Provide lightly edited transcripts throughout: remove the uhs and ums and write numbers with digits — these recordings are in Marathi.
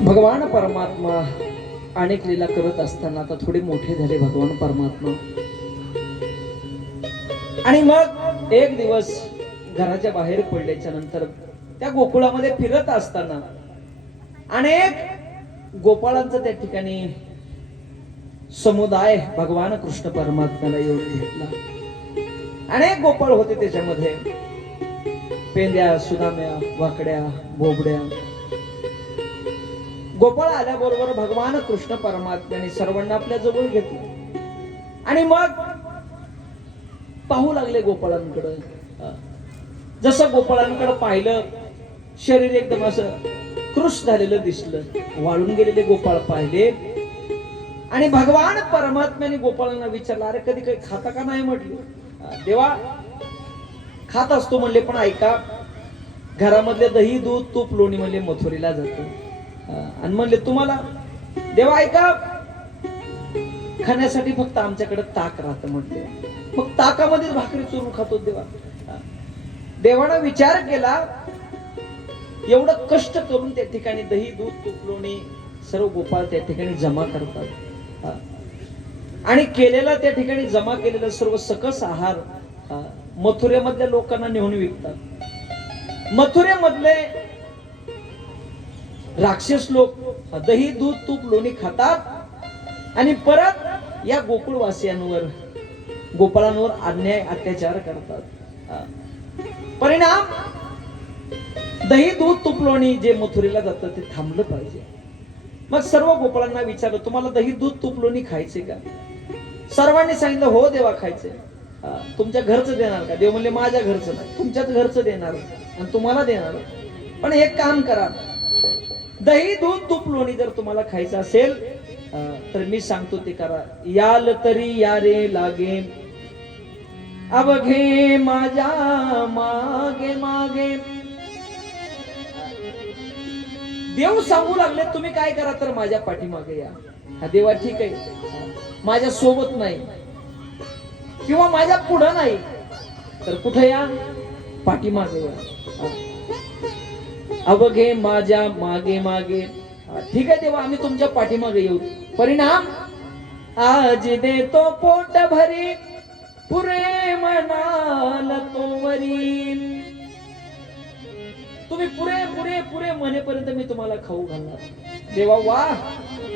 भगवान परमात्मा अनेक लीला करत असताना आता थोडे मोठे झाले भगवान परमात्मा. आणि मग एक दिवस घराच्या बाहेर पडल्याच्या नंतर त्या गोकुळामध्ये फिरत असताना अनेक गोपाळांचा त्या ठिकाणी समुदाय भगवान कृष्ण परमात्म्याला येऊन भेटला. अनेक गोपाळ होते त्याच्यामध्ये, पेंद्या, सुदाम्या, वाकड्या, बोबड्या. गोपाळ आल्याबरोबर भगवान कृष्ण परमात्म्याने सर्वांना आपल्या जवळ घेतलं आणि मग पाहू लागले गोपाळांकडे. जसं गोपाळांकडे पाहिलं, शरीर एकदम असं कृश झालेलं दिसलं. वाळून गेलेले गोपाळ पाहिले आणि भगवान परमात्म्याने गोपाळांना विचारलं, अरे कधी काही खाता का नाही? म्हटले, देवा खात असतो म्हणले, पण ऐका, घरामधले दही, दूध, तूप, लोणी म्हणले मथुरीला जातं. आणि म्हणले तुम्हाला? देवा ऐका, खाण्यासाठी फक्त आमच्याकडे ताक राहतं म्हटले. मग ताकामध्ये भाकरी चुरून खातो देवा. देवानं विचार केला, एवढं कष्ट करून त्या ठिकाणी दही, दूध, तूप, लोणी सर्व गोपाळ त्या ठिकाणी जमा करतात आणि केलेला त्या ठिकाणी जमा केलेला सर्व सकस आहार मथुरेमधल्या लोकांना नेऊन विकतात. मथुरेमधले राक्षस लोक दही, दूध, तूप, लोणी खातात आणि परत या गोकुळवासियांवर, गोपाळांवर अन्याय, अत्याचार करतात. परिणाम, दही, दूध, तूप, लोणी जे मथुरेला जातं ते थांबलं पाहिजे. मग सर्व गोपाळांना विचारलं, तुम्हाला दही, दूध, तूप, लोणी खायचे का? सर्वांनी सांगितलं, हो देवा खायचे. तुमच्या घरचं देणार का? देव म्हणले, माझ्या घरचं नाही, तुमच्याच घरचं देणार आणि तुम्हाला देणार. पण एक काम करा, दही, दूध, तूप, लोणी जर तुम्हाला खायचं असेल तर मी सांगतो ते करा. याल तरी या रे लागे, अवघे माझ्या मागे मागे. देव सांगू लागले, तुम्ही काय करा तर माझ्या पाठीमागे या. हा देवा ठीक आहे, माझ्या सोबत नाही किंवा माझ्या पुढं नाही तर कुठे या? पाठीमागे या. अवघे माझ्या मागे मागे. ठीक आहे देवा, आम्ही तुमच्या पाठीमागे येऊ. परिणाम, आज देतो पोट भरी, पुरे म्हणाल तोवरी. तुम्ही पुरे पुरे पुरे म्हणेपर्यंत मी तुम्हाला खाऊ घालणार. देवा वा,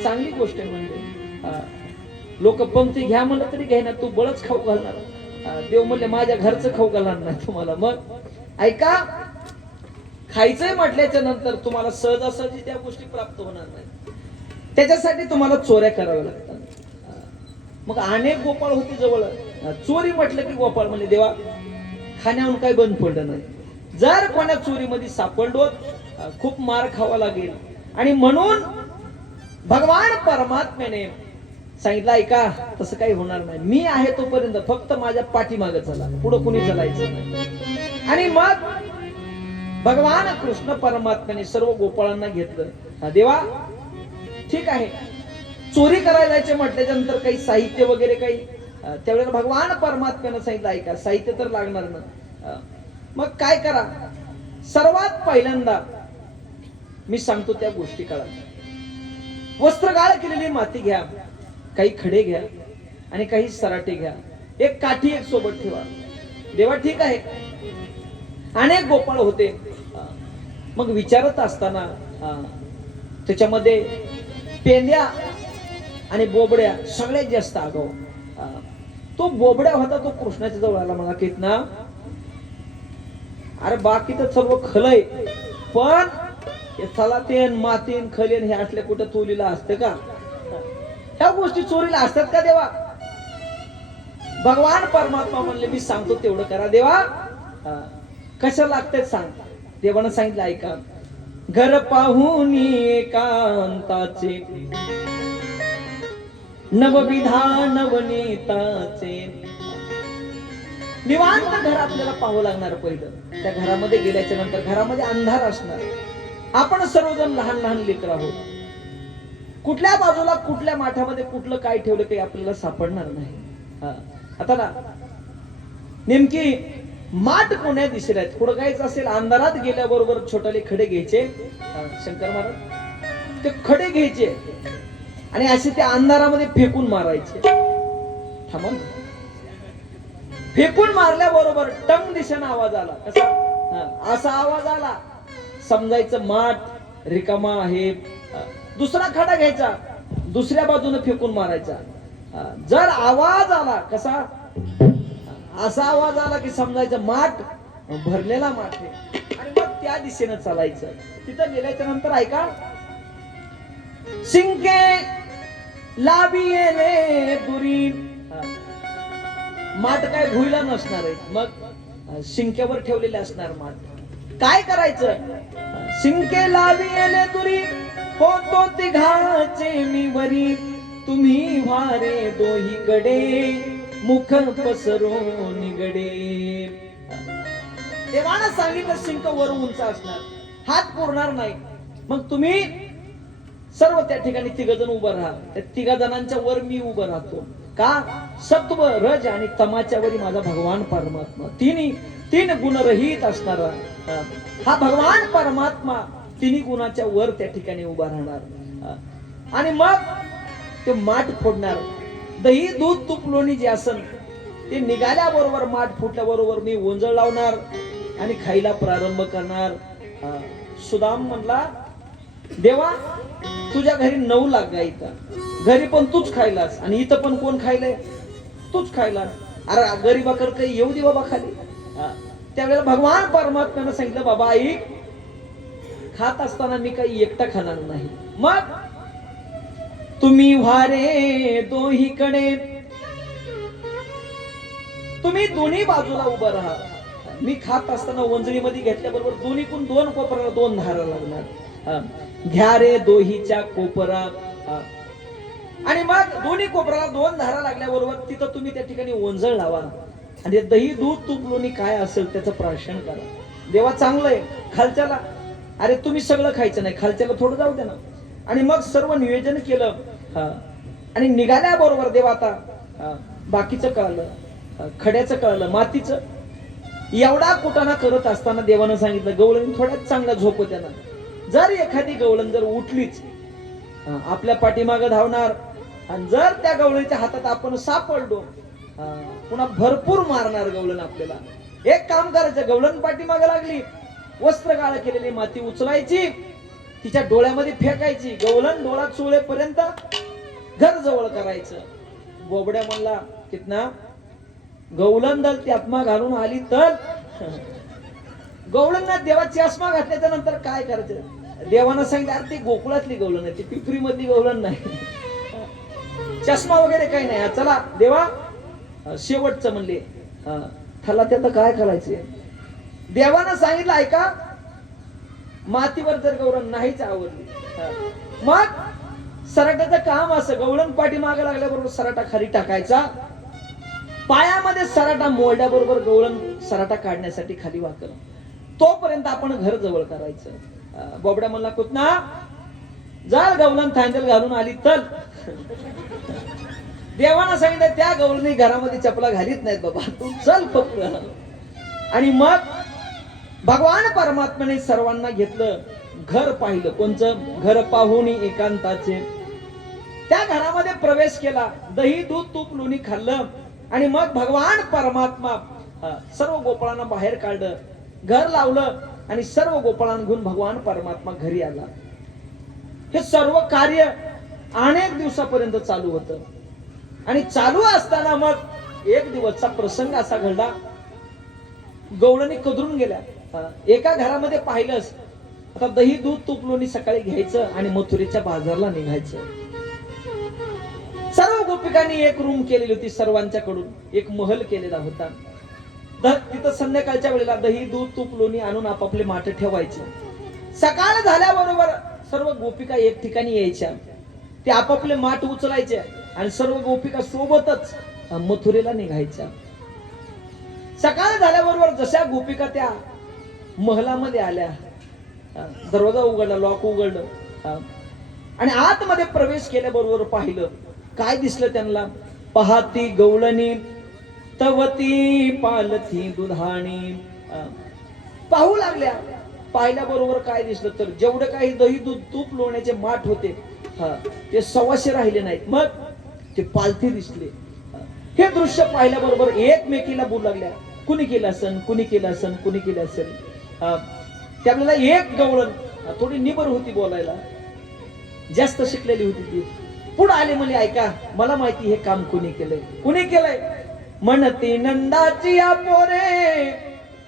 चांगली गोष्ट आहे. म्हणजे लोक पंक्ती घ्या म्हणलं तरी घ्यायना, तू बळच खाऊ घालणार. देव म्हणले, माझ्या घरचं खाऊ घालणार नाही तुम्हाला. मग ऐका, खायचंय म्हटल्याच्या नंतर तुम्हाला सहजासहजी त्या गोष्टी प्राप्त होणार नाही. त्याच्यासाठी तुम्हाला चोऱ्या कराव्या लागतात. मग अनेक गोपाळ होते जवळ. चोरी म्हटलं की गोपाळ म्हणले, देवा खाण्याहून काही बंद पडलं नाही. जर कोणा चोरीमध्ये सापडलो खूप मार खावा लागेल. आणि म्हणून भगवान परमात्म्याने सांगितलं, ऐका तसं काही होणार नाही, मी आहे तोपर्यंत फक्त माझ्या पाठीमागे चला, पुढं कुणी चालायचं नाही. आणि मग भगवान कृष्ण परमात्म्याने सर्व गोपाळांना घेतलं. देवा ठीक आहे, चोरी करायला जायचे म्हटल्याच्या नंतर काही साहित्य वगैरे काही, त्यावेळेला भगवान परमात्म्यानं सांगितलं, ऐका साहित्य तर लागणार ना. मग काय करा, सर्वात पहिल्यांदा मी सांगतो त्या गोष्टी कळा. वस्त्रगाळ केलेली माती घ्या, काही खडे घ्या आणि काही सराटे घ्या, एक काठी एक सोबत ठेवा. देवा ठीक आहे. अनेक गोपाळ होते. मग विचारत असताना त्याच्यामध्ये पेंद्या आणि बोबड्या सगळ्यात जास्त आगाऊ. तो बोबड्या होता, तो कृष्णाच्या जवळ आला. मला कित ना, अरे बाकी तर सर्व खलय, पण चलातेन मातीन खलेन हे असल्या कुठं चोरीला असतं का? ह्या गोष्टी चोरीला असतात का देवा? भगवान परमात्मा म्हणले, मी सांगतो तेवढं करा. देवा कशा लागतात सांग. देवानं सांगितलं, ऐका, घर पाहून एकांताचे, नवविधान नवनीताचे. निवांत घर आपल्याला पाहावं लागणार. पहिलं त्या घरामध्ये गेल्याच्या नंतर घरामध्ये अंधार असणार. आपण सर्वजण लहान लहान लेकर आहोत. कुठल्या बाजूला कुठल्या माठामध्ये कुठलं काय ठेवलं काही आपल्याला सापडणार नाही. आता ना नेमकी माठ कोण्या दिशेला आहेत? पुढे जायचं असेल अंधारात गेल्याबरोबर छोटाले खडे घ्यायचे. शंकर महाराज ते खडे घ्यायचे आणि असे त्या अंधारामध्ये फेकून मारायचे. थांबा ना. फेकून मारल्याबरोबर टंग दिशेनं आवाज आला. कसा? असा आवाज आला, समजायचं माठ रिकामा आहे. दुसरा खडा घ्यायचा, दुसऱ्या बाजूने फेकून मारायचा. जर आवाज आला, कसा? असा आवाज आला की समजायचं माठ भरलेला माठ आहे. आणि मग त्या दिशेनं चालायचं. तिथं गेल्याच्या नंतर ऐका, शिंके लाविले दुरी. माठ काय भुईला नसणार आहे, मग शिंक्यावर ठेवलेले असणार माठ. काय करायचं? शिंके लाविले दुरी होतो तिघाचे मी वरी, तुम्ही वारे दोहीकडे मुख पसरो निगडे. देवानं सांगितलं शिंक वर उंच असणार, हात पुरणार नाही. मग तुम्ही सर्व त्या ठिकाणी तिघ जण उभं राहा. त्या तिघा जणांच्या वर मी उभं राहतो. का? सत्व रज आणि तमाच्या वरी माझा भगवान परमात्मा, तीन गुणरहित असणारा हा भगवान परमात्मा तिन्ही गुणाच्या वर त्या ठिकाणी उभा राहणार. आणि मग ते माठ फोडणार. दही दूध तूप लोणी जे असन ते निघाल्याबरोबर, माठ फुटल्याबरोबर मी ओंजळ लावणार आणि खायला प्रारंभ करणार. सुदाम म्हणला, देवा तुझ्या घरी 9 लाख गाई, घरी पण तूच खायलास आणि इथं पण कोण खायलंय? तूच खायला. अरे गरीबाकडे काही येऊ दे बाबा खाली. त्यावेळेला भगवान परमात्म्यानं सांगितलं, बाबा ऐक, खात असताना मी काही एकटा खाणार नाही. मग तुम्ही वारे दोहीकडे, तुम्ही दोन्ही बाजूला उभं राहा. मी खात असताना वंजळीमध्ये घेतल्याबरोबर दोन्हीकडून 2 कोपऱ्याला 2 धारा लागणार. घ्या रे दोहीच्या कोपरा. आणि मग दोन्ही कोपऱ्याला 2 धारा लागल्याबरोबर तिथं तुम्ही त्या ठिकाणी ओंजळ लावा आणि दही दूध तूप लोणी काय असेल त्याचं प्राशन करा. देवा चांगलंय, खालच्याला अरे तुम्ही सगळं खायचं नाही, खालच्याला थोडं जाऊ दे ना. आणि मग सर्व नियोजन केलं. आणि निघाल्याबरोबर देवा आता बाकीचं कळलं, खड्याचं कळलं, मातीचं. एवढा कुटाणा करत असताना देवानं सांगितलं, गवळण थोड्याच चांगला झोप होत्या ना. जर एखादी गवळण जर उठलीच आपल्या पाठीमागं धावणार आणि जर त्या गवळणीच्या हातात आपण सापडलो पुन्हा भरपूर मारणार गवळण आपल्याला. एक काम करायचं, गवळण पाठीमागं लागली, वस्त्र गाळ केलेली माती उचलायची, तिच्या डोळ्यामध्ये फेकायची, गवळण डोळा चुळेपर्यंत घर जवळ करायचं. बोबड्या म्हणला, कितना गवळण दल त्यातमा घालून आली तर. गवळणना देवा चष्मा घातल्याच्या नंतर काय करायचं? देवानं सांगितलं, अरे ती गोकुळातली गवळण आहे, ती पिपरी मधली गवळण नाही. चष्मा वगैरे काही नाही. चला देवा शेवटचं म्हणले, त्याला त्यात काय करायचे? देवानं सांगितलं, ऐका, मातीवर जर गवळण नाहीच आवडली, मग सराटाचं काम असं, गवळण पाठीमागे लागल्याबरोबर सराटा खाली टाकायचा, पायामध्ये सराटा मोडल्याबरोबर गवळण सराटा काढण्यासाठी खाली वाकर, तोपर्यंत आपण घर जवळ करायचं. बोबड्या म्हणला, कुतना जाल गवळण थांजल घालून आली तर. देवानं सांगितलं, त्या गवळणी घरामध्ये चपला घालीत नाहीत बाबा, तू चल फक्त. आणि मग भगवान परमात्म्याने सर्वांना घेतलं, घर पाहिलं. कोणचं घर? पाहुणी एकांताचे. त्या घरामध्ये प्रवेश केला, दही दूध तूप लोणी खाल्लं आणि मग भगवान परमात्मा सर्व गोपाळांना बाहेर काढलं, घर लावलं आणि सर्व गोपाळांना घेऊन भगवान परमात्मा घरी आला. हे सर्व कार्य अनेक दिवसापर्यंत चालू होतं. आणि चालू असताना मग एक दिवसचा प्रसंग असा घडला, गवळणी कदरून गेल्या. एका घरामध्ये पाहिलंच, आता दही दूध तूप लोणी सकाळी घ्यायचं आणि मथुरेच्या बाजारला निघायचं. सर्व गोपिकांनी एक रूम केलेली होती, सर्वांच्याकडून एक महल केलेला होता. तिथं संध्याकाळच्या वेळेला दही दूध तूप लोणी आणून आपापले माठ ठेवायचे. सकाळ झाल्याबरोबर सर्व गोपिका एक ठिकाणी यायच्या, ते आपापले माठ उचलायचे आणि सर्व गोपिका सोबतच मथुरेला निघायच्या. सकाळ झाल्याबरोबर जशा गोपिका त्या महलामध्ये आल्या, दरवाजा उघडला, लॉक उघडलं आणि आतमध्ये प्रवेश केल्याबरोबर पाहिलं, काय दिसलं त्यांना? पहाती गवळणी तवती पालथी दुधाणी. पाहू लागल्या, पाहिल्याबरोबर काय दिसलं तर जेवढे काही दही दूध तूप लोण्याचे माठ होते ते 125 राहिले नाहीत, मग ते पालथी दिसले. हे दृश्य पाहिल्याबरोबर एकमेकीला बोलू लागल्या, कुणी केलं असन, कुणी केलं असन, कुणी केलं असेल. त्यावेळेला एक गवळण थोडी निबर होती बोलायला, जास्त शिकलेली होती ती, पुढे आले म्हणले, ऐका मला माहिती हे काम कुणी केलंय. कुणी केलंय? म्हणती नंदाची पोरे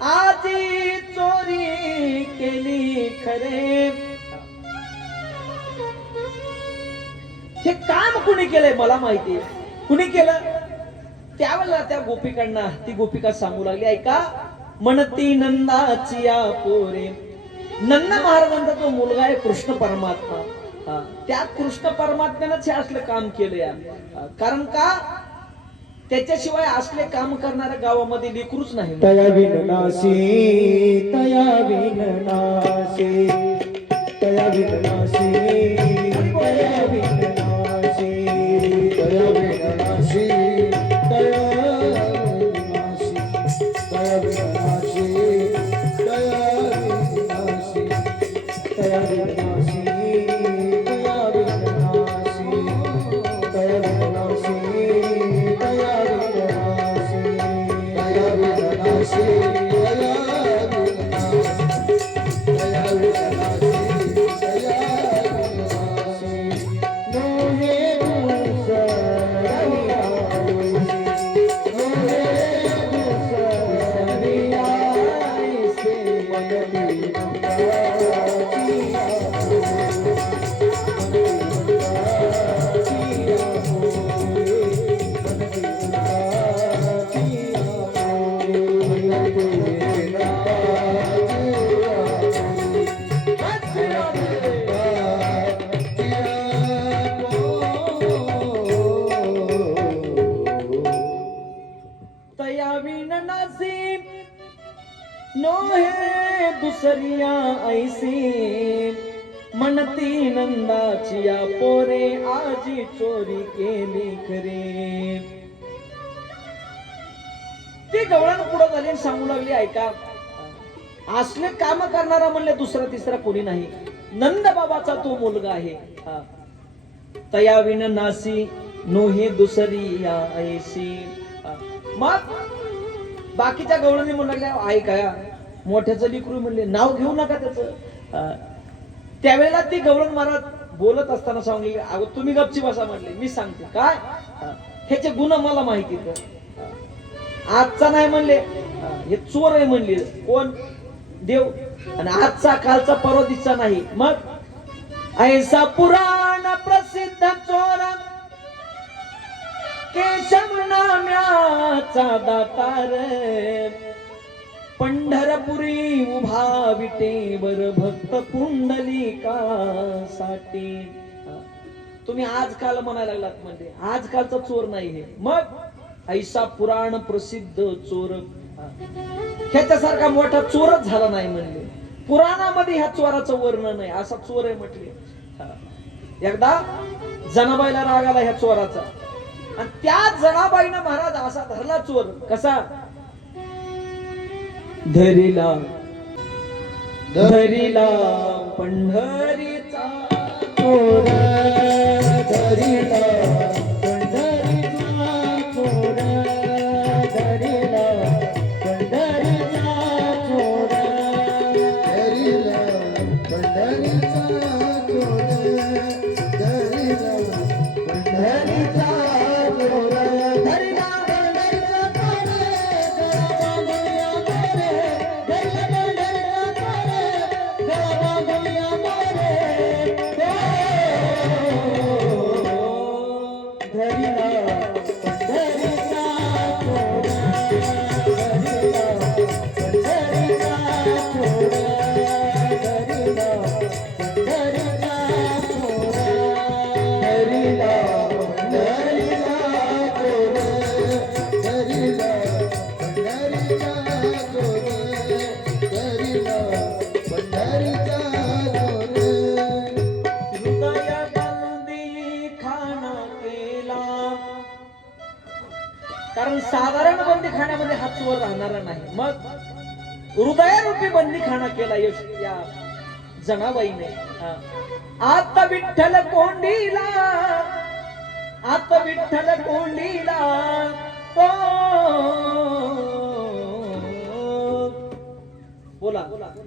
आजी चोरी केली खरे. हे काम कुणी केलंय मला माहिती. कुणी केलं? त्यावेळेला त्या गोपिकांना ती गोपिका सांगू लागली, ऐका म्हणती नंदाची पोरे. नंद महाराजांचा तो मुलगा आहे कृष्ण परमात्मा. त्या कृष्ण परमात्म्यानंच हे असलं काम केलं या. कारण का त्याच्याशिवाय असले काम करणाऱ्या गावामध्ये लेकरूच नाही. तया विननासी तया विननासी तया विननासी तया विननासी तया विननासी तया विननासी तया विननासी तया विननासी तया विननासी दुसरिया ऐसी म्हणती नंदाची पोरे आजी चोरी केली खरे. ती गवळण पुढे झाली आणि सांगू लागली, ऐका असले काम करणारा म्हणले दुसरा तिसरा कोणी नाही, नंद बाबाचा तो मुलगा आहे. तया विननासी नोहे दुसरिया ऐसी. मग बाकीच्या गवळणी म्हणू लागल्या, ऐका मोठ्याचं लिकरू म्हणले नाव घेऊ नका त्याचं. त्यावेळेला ती गवळण महाराज बोलत असताना सांगले, अगं तुम्ही गपची बसा म्हणले, मी सांगते काय ह्याचे गुण मला माहिती. आजचा नाही म्हणले, हे चोर आहे म्हणले. कोण? देव. आणि आजचा कालचा परवा नाही. मग ऐसा पुराण प्रसिद्ध चोर केशव नाम्याचा दातार पंढरपुरी उभा विटेवर भक्त पुंडलिकासाठी. तुम्ही आजकाल म्हणायला लागलात म्हणजे आजकालचा चोर नाही हे. मग ऐसा पुराण प्रसिद्ध चोर, ह्याच्यासारखा मोठा चोरच झाला नाही म्हणले. पुराणामध्ये ह्या चोराचं वर्णन आहे, असा चोर आहे म्हटले. एकदा जनाबाईला राग आला ह्या चोराचा, आणि त्या जनाबाईनं महाराज असा धरला चोर. कसा? धरिला धरिला पंढरीचा चोर, धरिला पंढरीचा चोर, धरिला पंढरीचा चोर, धरिला पंढरीचा चोर, धरिला पंढरीचा चोर, धरिला कारण साधारण बंदी खाण्यामध्ये हा चोर राहणारा नाही. मग हृदयारूपी बंदीखाना केला या जनाबाईने. आता विठ्ठल कोंडीला, आता विठ्ठल कोंडीला ओ, बोला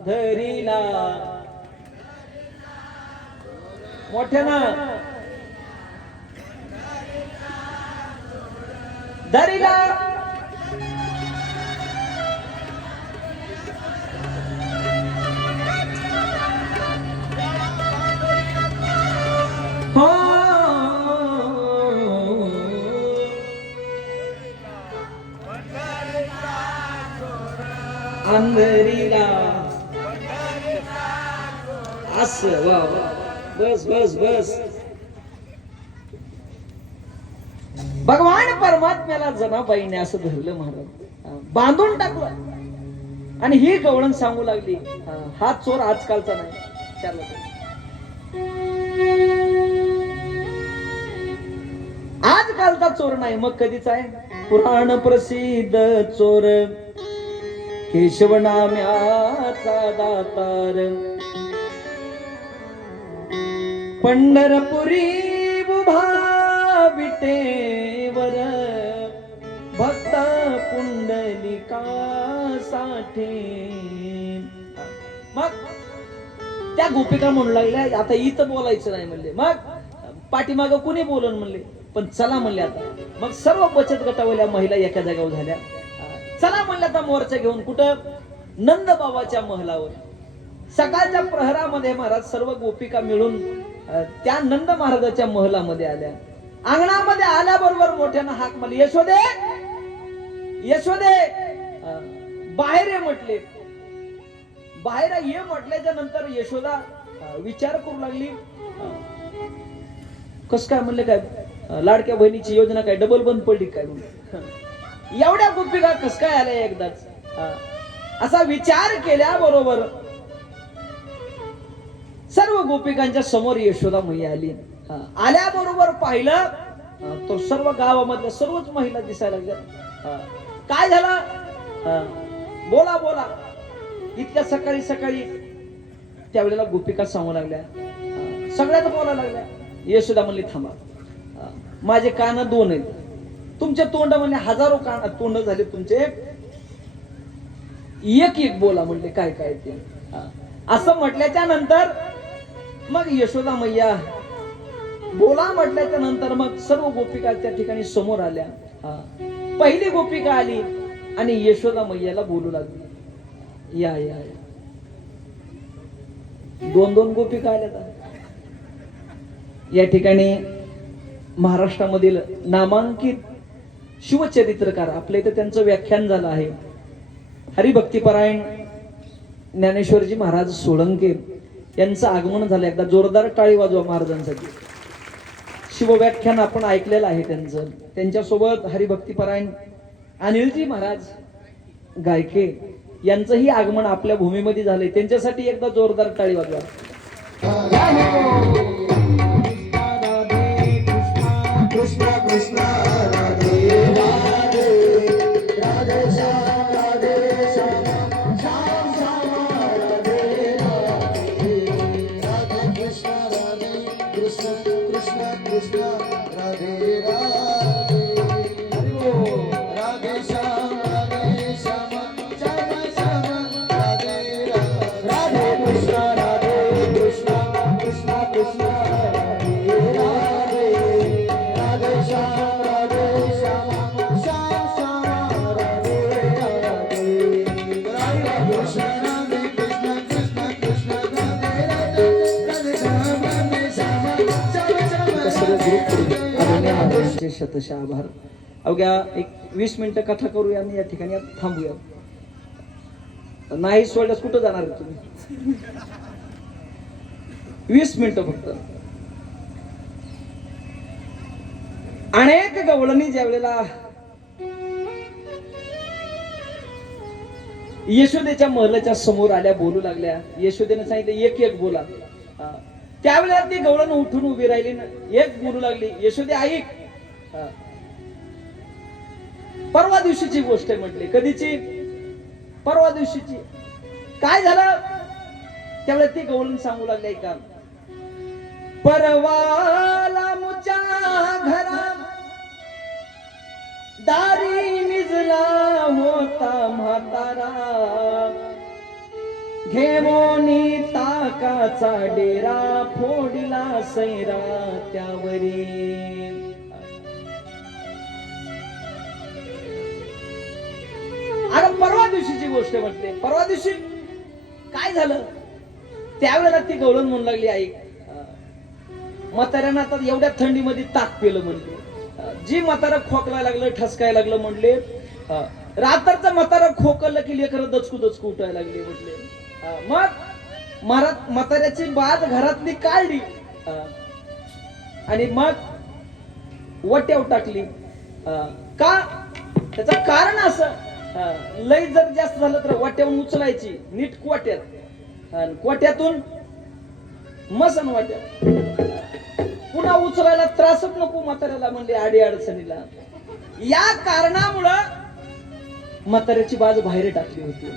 धरीला मोठ्यानं धरीला. हो अंधरीला असं वा वा बस बस बस. भगवान परमात्म्याला जनाबाईने असं धरलं महाराज, बांधून टाकलं. आणि ही गवळण सांगू लागली, हा चोर आजकालचा नाही, चालला आजकालचा चोर नाही, मग कधीच आहे. पुराण प्रसिद्ध चोर केशव नाम्याचा दातार, पंढरपुरी उभा विटेवर भक्त पुंडलिका साठी. मग त्या गोपिका म्हणू लागल्या, आता इथं बोलायचं नाही म्हणले. मग पाठीमाग कुणी बोलून म्हणले, पण चला म्हणले आता. मग सर्व बचत गटावल्या महिला एका जागेवर झाल्या. चला म्हणले आता मोर्चा घेऊन कुठं, नंद बाबाच्या महलावर. सकाळच्या प्रहरामध्ये महाराज सर्व गोपिका मिळून त्या नंद महाराजाच्या महलामध्ये आल्या. अंगणामध्ये आल्याबरोबर मोठ्यानं हाक मारली, यशोदे यशोदे बाहेर ये म्हटले. बाहेर ये म्हटल्याच्या नंतर यशोदा विचार करू लागली, कस काय म्हणले, काय लाडक्या बहिणीची योजना काय डबल बंद पडली काय म्हणून, एवढ्या गोपिका कस काय आल्या एकदाच. असा विचार केल्याबरोबर सर्व गोपिकांच्या समोर यशोदा मैया आली. आल्याबरोबर पाहिलं तो सर्व गावामधल्या सर्वच महिला दिसायला लागल्या. काय झालं, बोला बोला. इतक्या सकाळी सकाळी त्यावेळेला गोपिका सांगू लागल्या, सगळ्यात बोलायला लागल्या. यशोदा म्हणली, थांबा, माझे कान दोन आहेत, तुमचे तोंड म्हणले हजारो कान तोंड झाले तुमचे, एक एक बोला म्हणले काय काय ते. असं म्हटल्याच्या नंतर मग यशोदा मैया बोला म्हटल्याच्या नंतर मग सर्व गोपिका त्या ठिकाणी समोर आल्या. पहिली गोपिका आली आणि यशोदा मैयाला बोलू लागली, या या या. दोन दोन गोपिका आल्या. या ठिकाणी महाराष्ट्रामधील नामांकित शिवचरित्रकार, आपल्या इथे त्यांचं व्याख्यान झालं आहे, हरिभक्तीपरायण ज्ञानेश्वरजी महाराज सोळंके यांचं आगमन झालं. एकदा जोरदार टाळी वाजवा महाराजांसाठी. शिवव्याख्यान आपण ऐकलेलं आहे त्यांचं. त्यांच्यासोबत हरिभक्तीपरायण अनिलजी महाराज गायके यांचंही आगमन आपल्या भूमीमध्ये झालंय. त्यांच्यासाठी एकदा जोरदार टाळी वाजवा. कृष्ण कृष्ण राधे राधे राधे श्याम राधे श्याम श्याम श्याम राधे राधे राधे कृष्ण कृष्ण कृष्ण राधे राधे राधे श्याम श्याम श्याम राधे राधे कृष्ण कृष्ण कृष्ण शतशः आभार. अवघ्या एक 20 मिनिटं कथा करूया आणि या ठिकाणी थांबूया. नाही सोडल्यास कुठं जाणार आहे तुम्ही? 20 मिनिटं फक्त. अनेक गवळणी ज्या वेळेला यशोदेच्या महलाच्या समोर आल्या, बोलू लागल्या. यशोदेने सांगितलं एक एक बोला. त्यावेळेला ती गवळण उठून उभी राहिली ना, एक बोलू लागली, यशोदे ऐक. परवा दिवशीची गोष्ट आहे म्हटली. कधीची? परवा दिवशीची. काय झालं त्यावेळेस ती गवळून सांगू लागले का, परवाला मुच्या घरा दारी निजला होता म्हातारा, घेवोनी ताकाचा डेरा फोडला सैरा त्यावरी. अरे परवा दिवशीची गोष्ट म्हटली. परवा दिवशी काय झालं त्यावेळेला ती गवळण म्हणू लागली, आई म्हाताऱ्यानं आता एवढ्या थंडीमध्ये ताक पिलं म्हणले. जी म्हातारा खोकलायला लागलं ठसकायला लागलं म्हणले. रात्रचं म्हातारा खोकलं की लेकरं दचकू दचकू उठायला लागले म्हटले. मग म्हाताऱ्याची बात घरातली काढली आणि मग वट्यावर टाकली. का त्याचं कारण असं, लय जर जास्त झालं तर वाट्यावरून उचलायची नीट कोट्यात आणि कोट्यातून मसन वाट्यात. पुन्हा उचलायला त्रासच नको म्हाताऱ्याला म्हणले आडी अडचणीला. या कारणामुळं म्हाताऱ्याची बाज बाहेर टाकली होती.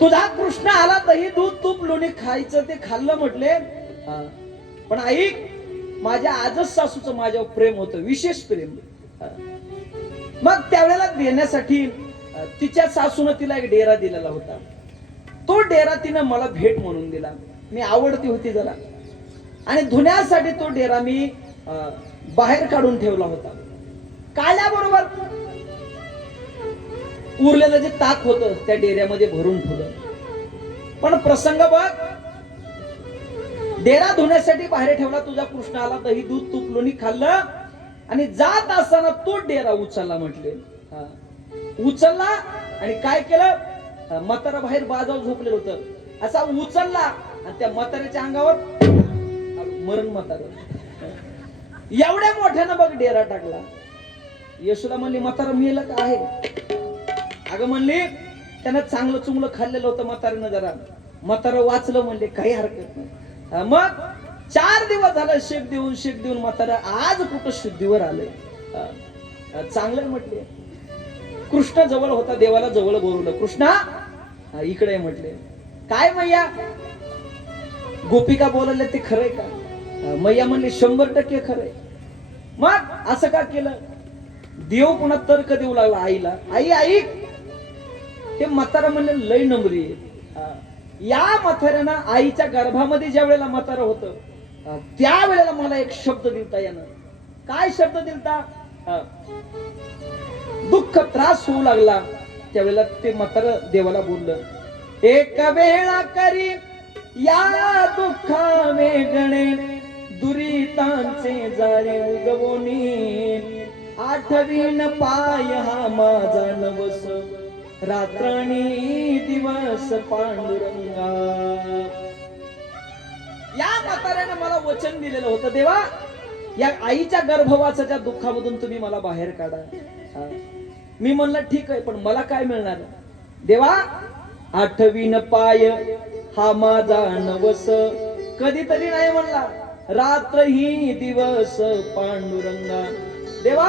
तुझा कृष्ण आला दही दूध तूप लोणी खायचं ते खाल्लं म्हटले. पण आई माझ्या आजच सासूचं माझ्यावर प्रेम होतं, विशेष प्रेम. मग त्यावेळेला देण्यासाठी तिच्या सासून तिला एक डेरा दिलेला होता. तो डेरा तिनं मला भेट म्हणून दिला. मी आवडती होती जरा आणि धुण्यासाठी तो डेरा मी बाहेर काढून ठेवला होता. काढल्याबरोबर उरलेलं जे ताक होतं त्या डेऱ्यामध्ये भरून ठेवलं. पण प्रसंग बघ, डेरा धुण्यासाठी बाहेर ठेवला, तुझा कृष्ण आला दही दूध तूप लोणी खाल्लं आणि जात असताना तो डेरा उचलला म्हटले. उचलला आणि काय केलं, म्हातारा बाहेर बाजावर झोपलेलं होतं, असा उचलला आणि त्या म्हाताऱ्याच्या अंगावर मरण म्हातारा. एवढ्या मोठ्यानं बघ डेरा टाकला. यशोदा म्हणली म्हातारा मेलं का आहे. अगं म्हणली त्यानं चांगलं चुंगलं खाल्लेलं होतं म्हाताऱ्यानं, जरा म्हातारा वाचलं म्हणले काही हरकत नाही. मग 4 दिवस झालं शेक देऊन म्हातारा आज कुठं शुद्धीवर आलंय. चांगलं म्हटले. कृष्ण जवळ होता, देवाला जवळ बोलवलं. कृष्णा इकडे म्हटले. काय मैया गोपिका बोलले ते खरंय का. मैया म्हणले 100% खरंय. मग असं का केलं. देव पुन्हा तर्क देऊ लागला आईला. आई आई ते म्हातारा म्हणले लय नंबरी. या म्हाताऱ्यानं आईच्या गर्भामध्ये ज्या वेळेला म्हातारा होतं त्यावेळेला मला एक शब्द दिलता यानं. काय शब्द दिलता. दुःख त्रास होऊ लागला त्यावेळेला ते म्हातारा देवाला बोललं, एक वेळा करी या दुःखा वेगणे दुरितांचे जाळे उगवणी, आठवीन पाय हा माझा नवस रात्रणी दिवस पांडुरंगा. या म्हाताऱ्यानं मला वचन दिलेलं होतं, देवा या आईच्या गर्भवासाच्या दुःखामधून तुम्ही मला बाहेर काढा. मी म्हणलं ठीक आहे, पण मला काय मिळणार. देवा आठवीन पाय हा माझा नवस, कधीतरी नाही म्हणला रात्र ही दिवस पांडुरंगा. देवा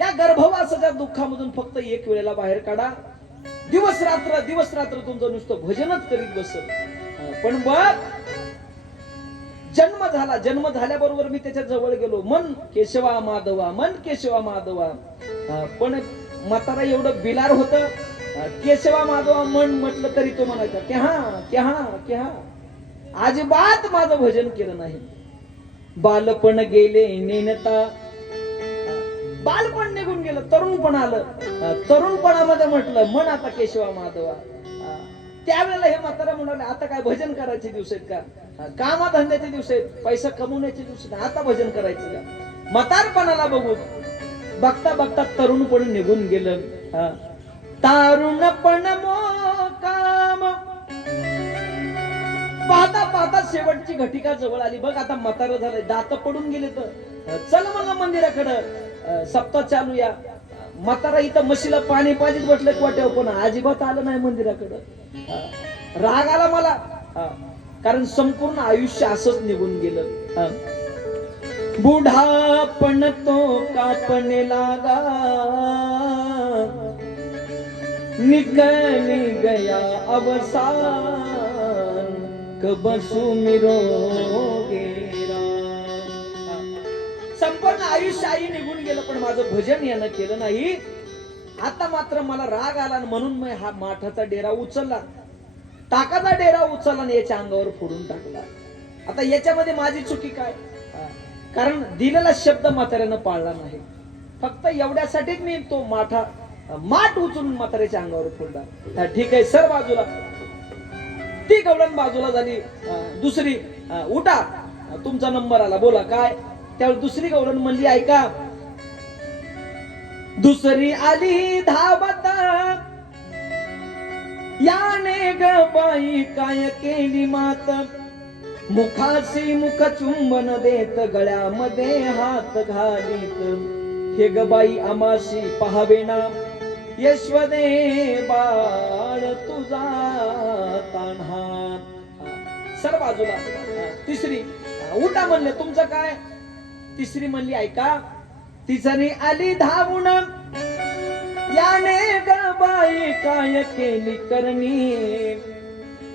या गर्भवासाच्या दुःखामधून फक्त एक वेळेला बाहेर काढा. दिवस रात्र तुमचं नुसतं भजनच करीत बसल. पण बघ जन्म झाल्याबरोबर मी त्याच्या जवळ गेलो. मन केशवा माधवा. पण म्हातारा एवढं बिलार होत. केशवा माधवा मन म्हटलं तरी तो म्हणायचा क्या अजिबात माझं भजन केलं नाही. बालपण गेले नेनता, बालपण निघून गेलं, तरुणपण आलं. तरुणपणामध्ये म्हटलं मन आता केशवा माधवा. त्यावेळेला हे म्हातारा म्हणाले आता काय भजन करायचे दिवस आहेत का, कामाधंद्याचे दिवस आहेत, पैसा कमवण्याचे दिवस आहेत, आता भजन करायचं का. म्हातारपणाला बघून बघता तरुणपण निघून गेलं. तारुणपण मोकाम पाहता शेवटची घटिका जवळ आली. बघ आता म्हातारं झालंय, दात पडून गेले. तर चल मला मंदिराकडं सप्ताह चालू या. म्हातारा इथं म्हशीला पाणी पाजीत बसलं वाट्यावर, पण अजिबात आलं नाही मंदिराकडं. राग आला मला, कारण संपूर्ण आयुष्य असंच निघून गेलं. बुढापण तो कापणे लागा, निकल गया अवसान कब सुमिरोगे राम. संपूर्ण आयुष्य आई निघून गेलं पण माझं भजन यानं केलं नाही. आता मात्र मला राग आला म्हणून मी हा माठाचा डेरा उचलला, टाकाचा डेरा उचलला आणि याच्या अंगावर फोडून टाकला. आता याच्यामध्ये माझी चुकी काय? कारण दिलेला शब्द म्हाताऱ्यानं पाळला नाही. फक्त एवढ्यासाठीच मी तो माठ उचलून म्हाताऱ्याच्या अंगावर फोडला. ठीक आहे सर बाजूला. ती गवळण बाजूला झाली. दुसरी उठा तुमचा नंबर आला बोला काय. त्यावेळी दुसरी गवळण म्हणली ऐका. दुसरी आली धावत याने ग बाई काय केली मात. मुखाशी मुख चुंबन देत गळ्यामध्ये हात घालीत. हे ग बाई आमाशी पहावेना यशवदे बाळ तुझा तान्हा. सर बाजूला. तिसरी उठा म्हणले तुमचं काय. तिसरी म्हणली ऐका. तिसरी आली धावून याने ग बाई काय केली करणी.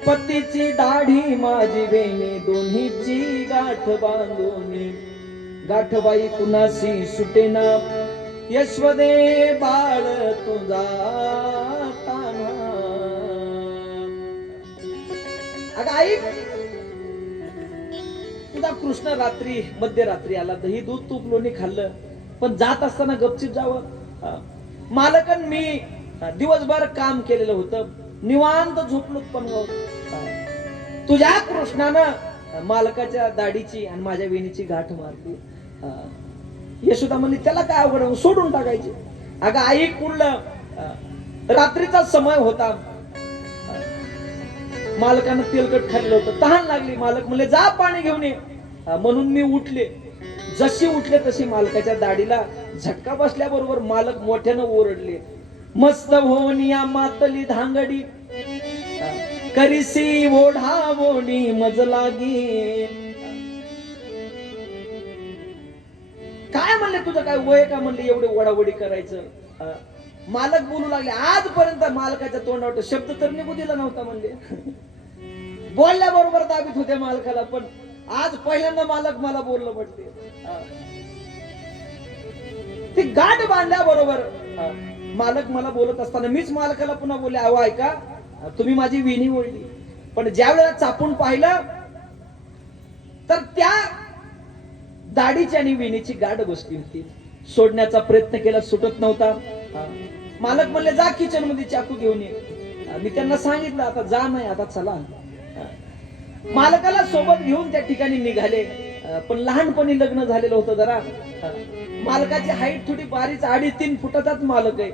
पतीची दाढी माझी वेणी दोन्हीची गाठ बांधूनी. गाठबाई कुणाशी सुटेना यशवदे बाळ तुझा तान्हा. अगं आई तुझा कृष्ण रात्री मध्यरात्री आला. दही दूध तूप लोणी खाल्लं पण जात असताना गपचीप जावं. मालकन मी दिवसभर काम केलेलं होतं. निवांत झोपलो पण तुझ्या कृष्णानं मालकाच्या दाढीची आणि माझ्या वेणीची गाठ मारली. यशोदा म्हणली त्याला काय अवघड सोडून टाकायचे. अगं आई कुठलं रात्रीचा समय होता. मालकानं तेलकट खाल्लं होतं. तहान लागली. मालक म्हणले जा पाणी घेऊन ये. म्हणून मी उठले. जशी उठले तशी मालकाच्या दाढीला झटका बसल्याबरोबर मालक मोठ्यानं ओरडले. मस्त होनिया मातली धांगडी करीसी ओढा ओढी मज लागी. काय म्हणले तुझं काय वय का म्हणले एवढे ओढाओढी करायचं. मालक बोलू लागले आजपर्यंत मालकाच्या तोंडावर शब्द तर निघू दिला नव्हता म्हणले. बोलल्याबरोबर दाबीत होते मालकाला पण आज पहिल्यांदा मालक मला बोललं म्हटले. ती गाठ बांधल्याबरोबर मालक मला बोलत असताना मीच मालकाला पुन्हा बोलले अहो ऐका तुम्ही माझी विणी ओढली. पण ज्या वेळेला चापून पाहिलं तर त्या दाढीची आणि विणीची गाठ बसली होती. सोडण्याचा प्रयत्न केला सुटत नव्हता. मालक म्हणले जा किचन मध्ये चाकू घेऊन ये. मी त्यांना सांगितलं आता जा नाही आता चला. मालकाला सोबत घेऊन त्या ठिकाणी निघाले. पण लहानपणी लग्न झालेलं होतं जरा. मालकाची हाईट थोडी बारीच 2.5-3 फुटाचाच मालक आहे.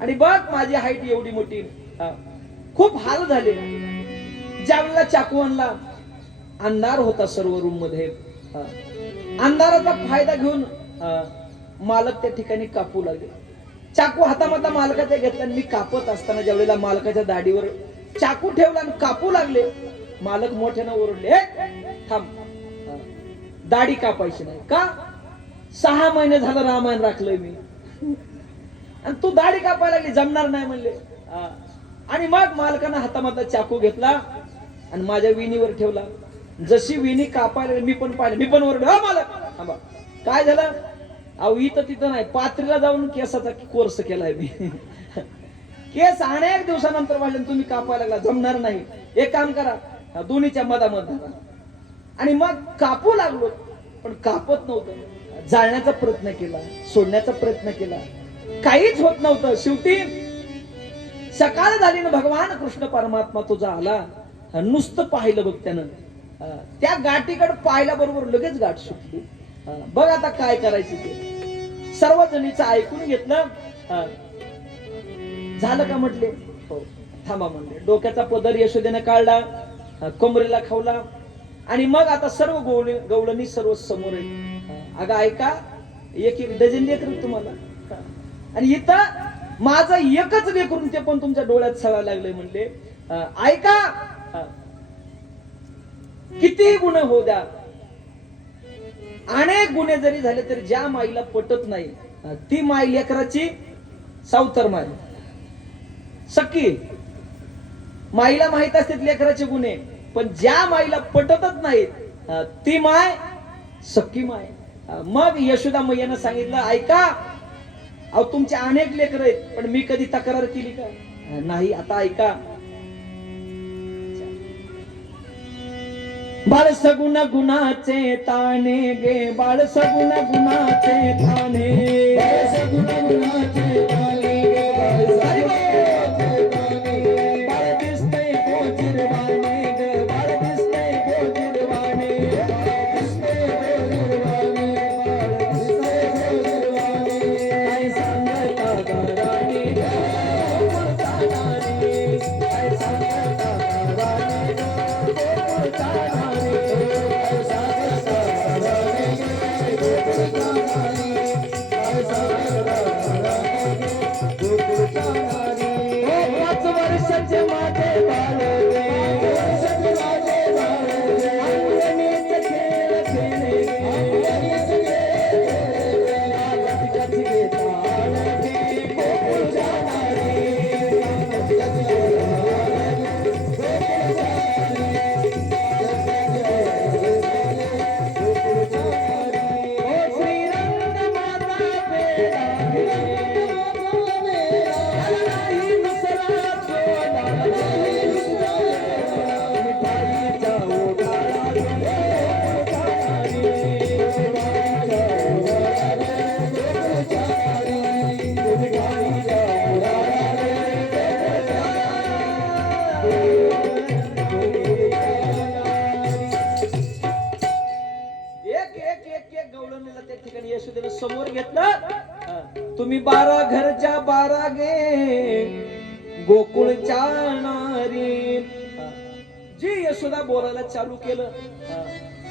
आणि बघ माझी हाईट एवढी मोठी. खूप हाल झाले. ज्यावेळेला चाकू आणला अंधार होता सर्व रूम मध्ये. अंधाराचा फायदा घेऊन मालक त्या ठिकाणी कापू लागले. चाकू हातामधला मालकाच्या घेतला. मी कापत असताना ज्यावेळेला मालकाच्या दाढीवर चाकू ठेवला आणि कापू लागले मालक मोठ्यानं ओरडले थांब दाढी कापायची नाही का. 6 महिने झालं रामायण राखलंय मी आणि तू दाढी कापायला लागली जमणार नाही म्हणले. आणि मग मालकानं हातामधला चाकू घेतला आणि माझ्या विणीवर ठेवला. जशी विणी कापायला मी पण पाहिलं. मी पण ओरडलो हा मालक थांबा काय झालं. अहो इथं तिथं नाही पात्रीला जाऊन केसाचा कोर्स केलाय मी. केस अनेक दिवसानंतर वाढले तुम्ही कापायला लागला जमणार नाही. एक काम करा दोन्हीच्या मधामध्ये धरा. आणि मग कापू लागलो पण कापत नव्हतं. जाळण्याचा प्रयत्न केला सोडण्याचा प्रयत्न केला काहीच होत नव्हतं. शेवटी सकाळ झाली ना भगवान कृष्ण परमात्मा तुझा आला. नुसतं पाहिलं बघ त्यानं. त्या गाठीकडे पाहिल्या बरोबर लगेच गाठ सुटली. बघ आता काय करायचं ते. सर्व जणीचं ऐकून घेतलं. झालं का म्हटले हो थांबा म्हणले. डोक्याचा पदर यशोदेने काढला कमरेला खावला आणि मग आता सर्व गवळणी सर्व समोर आहे. अगं ऐका एक एक डझन लेकरं तुम्हाला आणि इथं माझं एकच लेकरून ते पण तुमच्या डोळ्यात सळायला लागले म्हणले. ऐका किती गुन्हे हो द्या अनेक गुन्हे जरी झाले तरी ज्या माईला पटत नाही ती माई लेकराची सावतर माई. सख्खी माईला माहित असतात लेकराचे गुन्हे, पण ज्या माईला पटतच नाहीत ती माय सख्खी माय. मग यशोदा मैयानं सांगितलं, ऐका, अहो तुमचे अनेक लेकर आहेत, पण मी कधी तक्रार केली का? नाही. आता ऐका, बाळ सगुण गुणाचे ताणे गे, बाळ सगुण गुणाचे ताणे, बाळ सगुण गुणाचे ताणे गे, बाळ सगुण ताणे. बाळ दिसतंय गोजिरवाणे ग, बाळ दिसतंय गोजिरवाणे, बाळ दिसतंय गोजिरवाणे, बाळ दिसतंय गोजिरवाणे. काय सांगता गाराणे ग, गोकुळचा नारी, काय सांगता गाराणे ग, गोकुळचा नारी. काय सांगता राणे गे, गोकुळचा नारी. काय सांगता राणे गे, गोकुळचा नारी. 5 वर्षाचे माझे बाळ गे, वर्षाचे माझे बाळ गे, अंगणीत खेळ खेळे गे, अंगणीत खेळ खेळे गे. गजगज घेताळ गे, गोकुळच्या नारी. श्रीरंग माता बेला नाही दुसरा चोला, मिठाईचा ओढाळा गे, एक गवळणीला त्या ठिकाणी यशोदेनं समोर घेतलं. तुम्ही 12 घरच्या 12 गे, गोकुळच्या नारी. जी यशोदा बोलायला चालू केलं,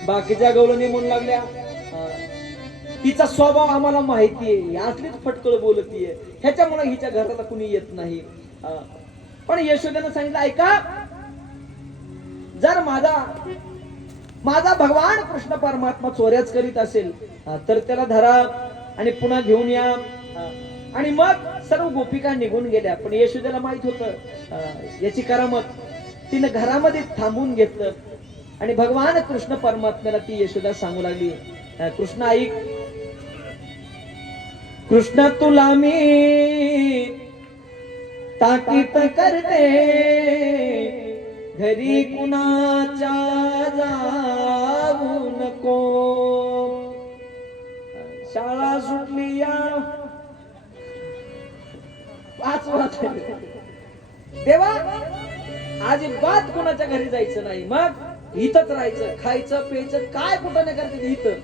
बाकीच्या गवळणी म्हणू लागल्या, हिचा स्वभाव आम्हाला माहितीये, असलीच फटकळ बोलतीये, ह्याच्यामुळे हिच्या घराला कुणी येत नाही. पण यशोदेनं सांगितलं, ऐका, जर माझा भगवान कृष्ण परमात्मा चोऱ्याच करीत असेल तर त्याला धरा आणि पुन्हा घेऊन या. आणि मग सर्व गोपिका निघून गेल्या. पण यशोदेला माहित होतं याची करामत. तिने घरामध्ये थांबून घेतलं आणि भगवान कृष्ण परमात्म्याला ती यशोदा सांगू लागली, कृष्ण ऐक, कृष्ण तुला मी ताकीद करते, घरी कुणाच्या जाऊ नको. शाळा सुटली या 5 वाजता, देवा अजिबात कुणाच्या घरी जायचं नाही, मग इथंच राहायचं, खायचं प्यायचं काय कुठं नाही करते इथं.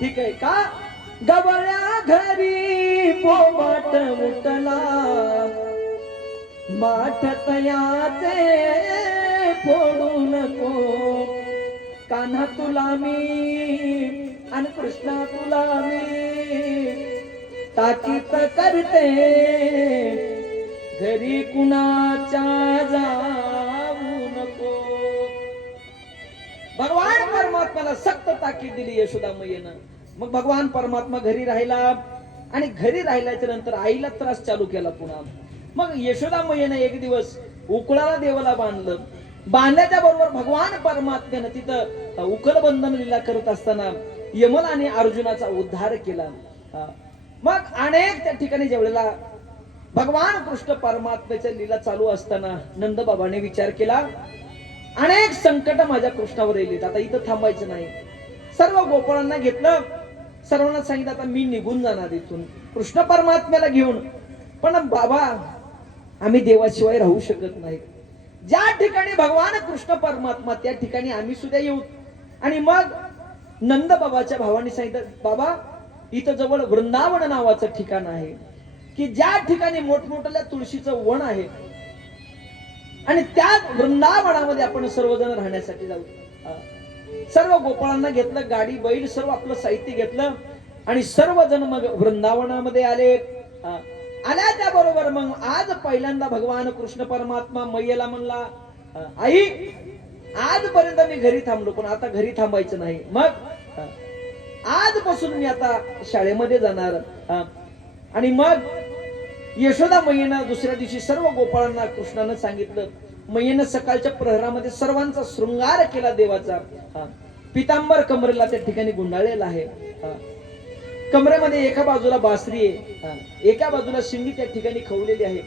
ठीक आहे का? गवळ्या घरी पोबाट उठला, माठ तयाचे फोडू नको. कान्हा तुला मी आणि कृष्णा तुला मी ताकीद करते, घरी कुणाच्या जाऊ नको. भगवान परमात्म्याला सक्त ताकीद दिली यशोदा मैयेनं. मग भगवान परमात्मा घरी राहिला आणि घरी राहिल्याच्या नंतर आईला त्रास चालू केला पुन्हा. मग यशोदा मैयेनं एक दिवस उकळाला देवाला बांधलं. बांधल्याच्या बरोबर भगवान परमात्म्यानं तिथं उकल बंधन लीला करत असताना यमन आणि अर्जुनाचा उद्धार केला. मग अनेक त्या ठिकाणी ज्यावेळेला भगवान कृष्ण परमात्म्याच्या लीला चालू असताना नंद बाबाने विचार केला, अनेक संकट माझ्या कृष्णावर येईल, आता इथं थांबायचं नाही. सर्व गोपाळांना घेतलं, सर्वांना सांगितलं आता मी निघून जाणार इथून कृष्ण परमात्म्याला घेऊन. पण बाबा आम्ही देवाशिवाय राहू शकत नाही. ज्या ठिकाणी भगवान कृष्ण परमात्मा त्या ठिकाणी आम्ही सुद्धा येऊ. आणि मग नंद बाबाच्या भावाने सांगितलं, बाबा इथं जवळ वृंदावन नावाचं ठिकाण आहे की ज्या ठिकाणी मोठमोठ्या तुळशीचं वन आहे आणि त्या वृंदावनामध्ये आपण सर्वजण राहण्यासाठी जाऊ. सर्व गोपाळांना घेतलं, गाडी बैल सर्व आपलं साहित्य घेतलं आणि सर्वजण मग वृंदावनामध्ये आले. आल्या त्याबरोबर मग आज पहिल्यांदा भगवान कृष्ण परमात्मा मैयेला म्हणला, आई आजपर्यंत मी घरी थांबलो पण आता घरी थांबायचं नाही. मग आजपासून मी आता शाळेमध्ये जाणार. आणि मग यशोदा मैयेनं दुसऱ्या दिवशी सर्व गोपाळांना कृष्णानं सांगितलं. मैयेनं सकाळच्या प्रहरामध्ये सर्वांचा शृंगार केला देवाचा. पितांबर कमरेला त्या ठिकाणी गुंडाळलेला आहे. कमरेमध्ये एका बाजूला बासरी आहे, एका बाजूला शिंगी त्या ठिकाणी खवलेली आहे.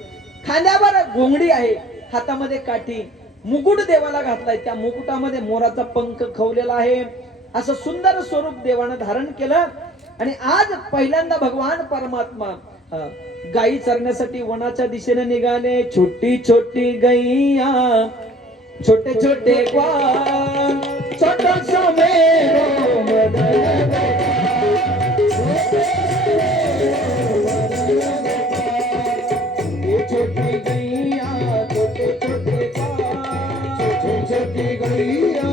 खांद्यावर घोंगडी आहे, हातामध्ये काठी. मुकुट देवाला घातलाय, त्या मुकुटामध्ये मोराचा पंख खवलेला आहे. असं सुंदर स्वरूप देवानं धारण केलं. आणि आज पहिल्यांदा भगवान परमात्मा गायी चरण्यासाठी वनाच्या दिशेने निघाले. छोटी छोटी गैया, छोटे छोटे ग्वाल, छोटा सा मेरो मदन छोटी गैया, छोटे छोटे ग्वाल, छोटी गैया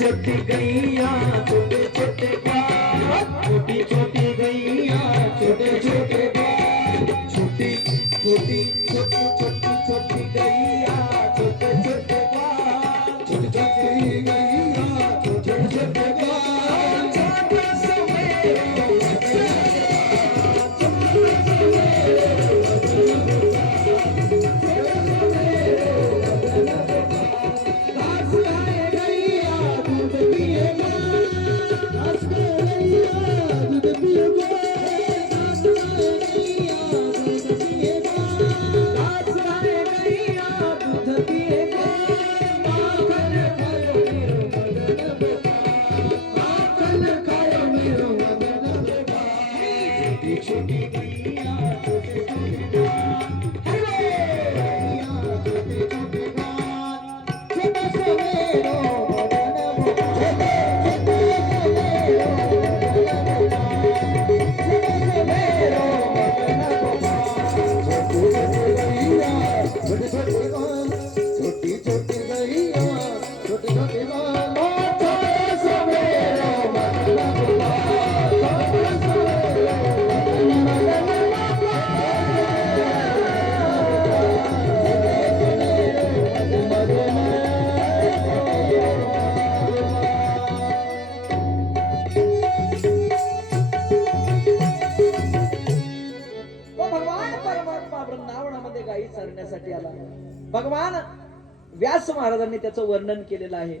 छोटी गैया, छोटे छोटे ग्वाल, छोटी छोटी गैया, छोटे छोटे ग्वाल, छोटी छोटी छोटी छोटी छोटी गैया, छोटे छोटे ग्वाल, छोटी छोटी गैया छोटे छोटे ग्वाल, छोटे से भगवान व्यास महाराजांनी त्याचं वर्णन केलेलं आहे.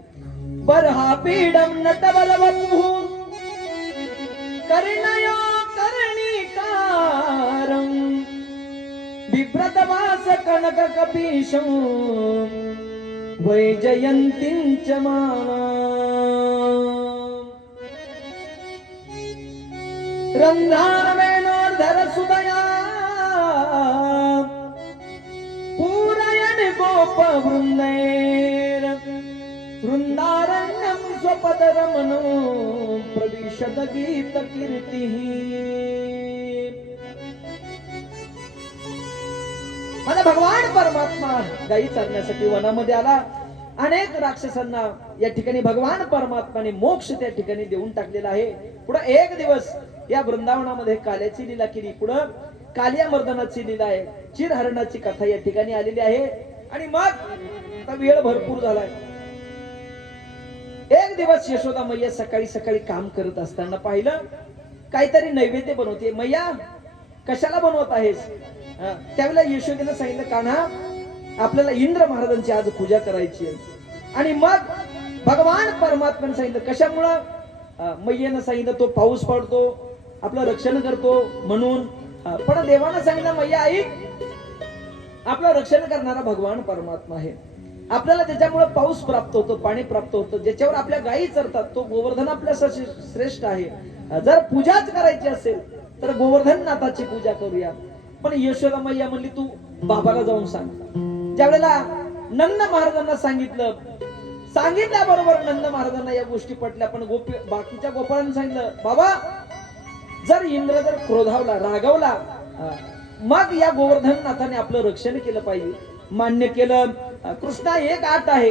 बरहा पीडम नटबलवपु कर्णयो कर्णिकारं बिभ्रतवास कनक कपीशं वैजयन्तीं च माना रंधारमेणोर्धर सुदया गोप वृंदैर वृंदारण्यं स्वपदरमणो प्रविशद गीत कीर्तिः. मला भगवान परमात्मा गायी चरण्यासाठी वनामध्ये आला. अनेक राक्षसांना या ठिकाणी भगवान परमात्माने मोक्ष त्या ठिकाणी देऊन टाकलेला आहे. पुढे एक दिवस या वृंदावनामध्ये काल्याची लीला केली. पुढे कालिया मर्दनाची लीला आहे. चिरहरणाची कथा या ठिकाणी आलेली आहे. आणि मग आता वेळ भरपूर झालाय. एक दिवस यशोदा मैया सकाळी सकाळी काम करत असताना पाहिलं काहीतरी नैवेद्य बनवते. मैया कशाला बनवत आहेस? त्यावेळेला यशोदेनं सांगितलं, कान्हा आपल्याला इंद्र महाराजांची आज पूजा करायची आहे. आणि मग भगवान परमात्म्याने सांगितलं कशामुळं? मैयेनं सांगितलं तो पाऊस पडतो, आपलं रक्षण करतो म्हणून. पण देवानं सांगितलं मैया ऐक, आपलं रक्षण करणारा भगवान परमात्मा आहे. आपल्याला त्याच्यामुळे पाऊस प्राप्त होतो, पाणी प्राप्त होतं. ज्याच्यावर आपल्या गायी चरतात तो गोवर्धन आपल्यासाठी श्रेष्ठ आहे. जर पूजाच करायची असेल तर गोवर्धन नाथाची पूजा करूया. पण यशोदा मैया म्हणली तू बाबाला जाऊन सांग. ज्यावेळेला नंद महाराजांना सांगितल्याबरोबर नंद महाराजांना या गोष्टी पटल्या. पण बाकीच्या गोपाळांनी सांगितलं, बाबा जर इंद्र जर क्रोधावला, रागवला, मग या गोवर्धन नाथाने आपलं रक्षण केलं पाहिजे. मान्य केलं. कृष्णा एक आट आहे,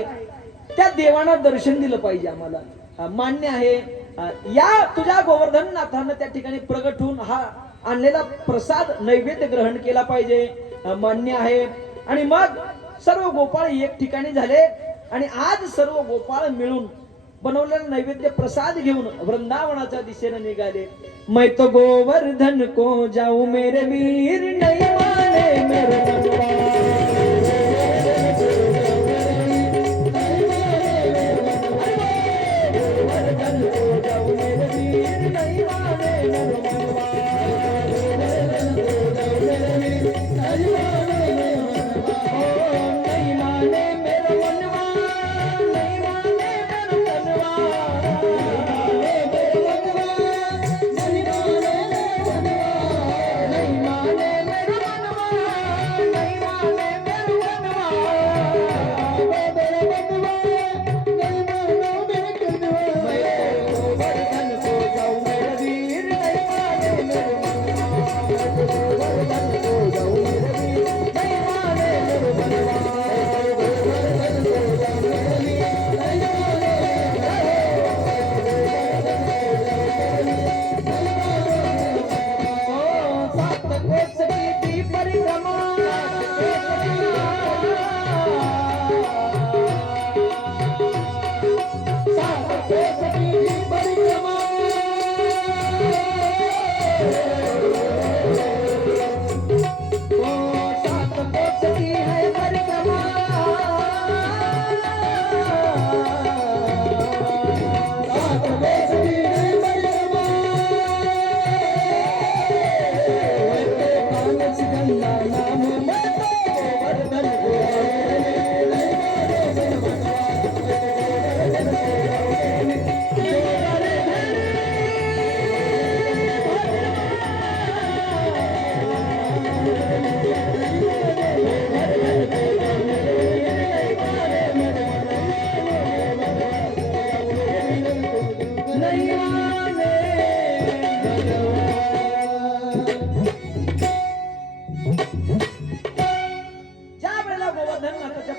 त्या देवांना दर्शन दिलं पाहिजे आम्हाला. मान्य आहे. या तुझ्या गोवर्धन नाथानं त्या ठिकाणी प्रगट होऊन हा आणलेला प्रसाद नैवेद्य ग्रहण केला पाहिजे. मान्य आहे. आणि मग सर्व गोपाळ एक ठिकाणी झाले आणि आज सर्व गोपाळ मिळून बनवलेला नैवेद्य प्रसाद घेऊन वृंदावनाच्या दिशेने निघाले. मैं तो गोवर्धन को जाऊ मेरे वीर, नहीं माने मेरे मनवा.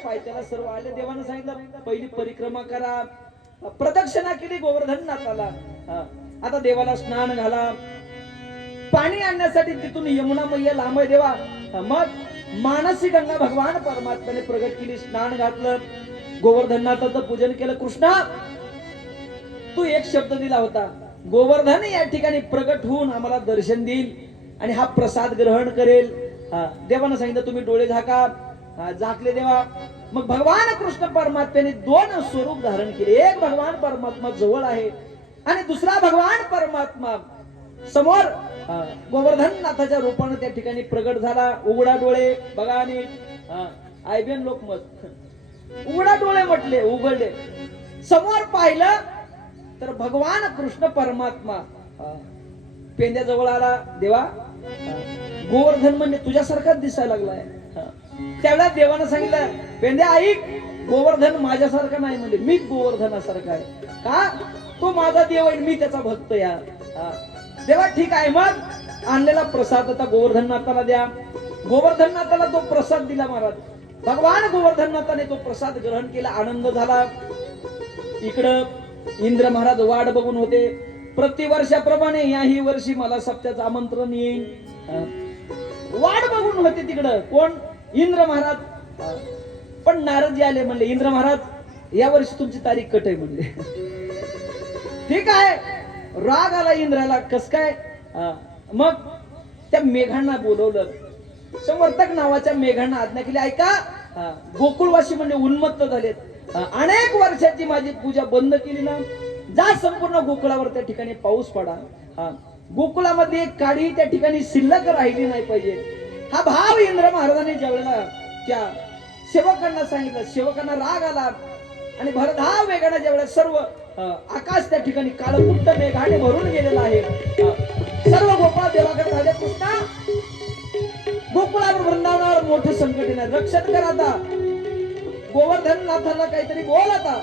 पायथ्याला सर्व आले. देवानं सांगितलं पहिली परिक्रमा करा. प्रदक्षिणा केली गोवर्धन नाथाला. आता देवाला स्नान घाला. पाणी आणण्यासाठी तिथून यमुना मैया लांब आहे देवा. मग मानसी गंगा भगवान परमात्म्याने प्रगट केली. स्नान घातलं. गोवर्धन नाथाचं पूजन केलं. कृष्णा तू एक शब्द दिला होता, गोवर्धन या ठिकाणी प्रगट होऊन आम्हाला दर्शन देईल आणि हा प्रसाद ग्रहण करेल. देवानं सांगितलं तुम्ही डोळे झाका. झाकले देवा. मग भगवान कृष्ण परमात्म्याने दोन स्वरूप धारण केले. एक भगवान परमात्मा जवळ आहे आणि दुसरा भगवान परमात्मा समोर गोवर्धन नाथाच्या रूपाने त्या ठिकाणी प्रगट झाला. उघडा डोळे बघा. आणि आयबीएन लोक मत उघडा डोळे म्हटले, उघडले. समोर पाहिलं तर भगवान कृष्ण परमात्मा पेंद्याजवळ आला. देवा गोवर्धन म्हणजे तुझ्यासारखाच दिसायला लागलाय. त्यावेळेला देवानं सांगितलं पेंद्या ऐक, गोवर्धन माझ्यासारखा नाही म्हणजे मी गोवर्धनासारखा आहे. का? तो माझा देव आहे, मी त्याचा भक्त या. देवा ठीक आहे. मग आणलेला प्रसाद आता गोवर्धननाथाला द्या. गोवर्धननाथाला तो प्रसाद दिला महाराज. भगवान गोवर्धननाथाने तो प्रसाद ग्रहण केला. आनंद झाला. इकडं इंद्र महाराज वाट बघून होते. प्रतिवर्षाप्रमाणे याही वर्षी मला सप्त्याचं आमंत्रण येईल. वाट बघून होते तिकडं. कोण? इंद्र महाराज. पण नारदजी आले. म्हणले इंद्र महाराज या वर्षी तुमची तारीख कट आहे म्हणले. ठीक आहे. राग आला इंद्राला. कस काय? मग त्या मेघांना बोलवलं. संवर्तक नावाच्या मेघांना आज्ञा केली ऐका, गोकुळवासी म्हणजे उन्मत्त झालेत. अनेक वर्षाची माझी पूजा बंद केली ना, जा संपूर्ण गोकुळावर त्या ठिकाणी पाऊस पडा. गोकुळामध्ये एक काडी त्या ठिकाणी शिल्लक राहिली नाही पाहिजे. हा भाव इंद्र महाराजांनी ज्यावेळेला त्या सेवकांना सांगितलं, सेवकांना राग आला आणि भरधाव वेगाने ज्यावेळेस सर्व आकाश त्या ठिकाणी काळकुट्ट मेघाने भरून गेलेला आहे. सर्व गोपाळ देवाकडे आले. कृष्णा गोकुळावर वृंदावनावर मोठं संकट येणार, रक्षण कर. आता गोवर्धन नाथाला काहीतरी बोल आता.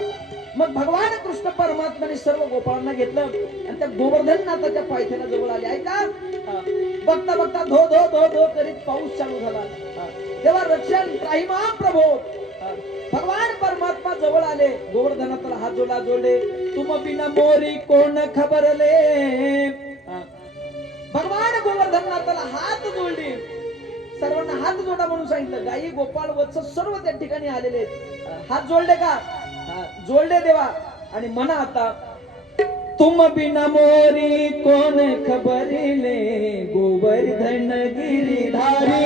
मग भगवान कृष्ण परमात्म्याने सर्व गोपाळांना घेतलं आणि त्या गोवर्धन नाथाच्या पायथ्याला जवळ आले. ऐका, बघता बघता धो धो धो धो करीत पाऊस चालू झाला. तेव्हा रक्षण त्राहिमाम प्रभो. भगवान परमात्मा जवळ आले, गोवर्धनाला हात जोडले. तुम बिना मोरी कोण खबरले. भगवान गोवर्धनाला हात जोडले, सर्वांना हात जोडा म्हणून सांगितलं. गाई गोपाळ वत्स सर्व त्या ठिकाणी आलेले हात जोडले का? जोडले देवा. आणि म्हणा आता, तुम बिना मोरी कोण खबरले, गोवर्धन गिरिधारी.